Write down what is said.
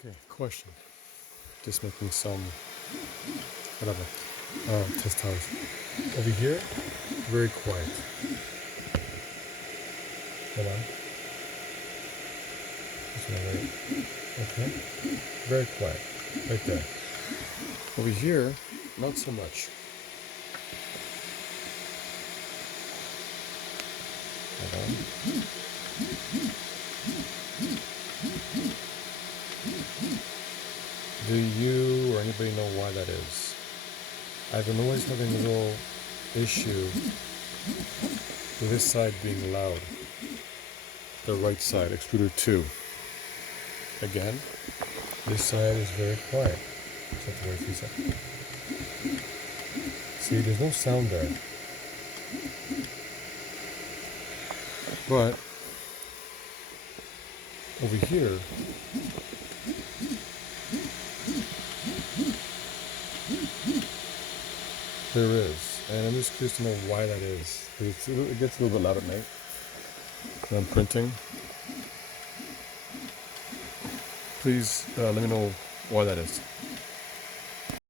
Okay, question. Just making some, whatever, test house. Over here, very quiet. Hold on. This one, right? Okay. Very quiet. Right there. Over here, not so much. Hold on. Do you or anybody know why that is? I've been always having a little issue with this side being loud. The right side, extruder 2. Again, this side is very quiet. Except for if you say. See, there's no sound there. But over here, there is. And I'm just curious to know why that is. It gets a little bit loud at night when I'm printing. Please let me know why that is.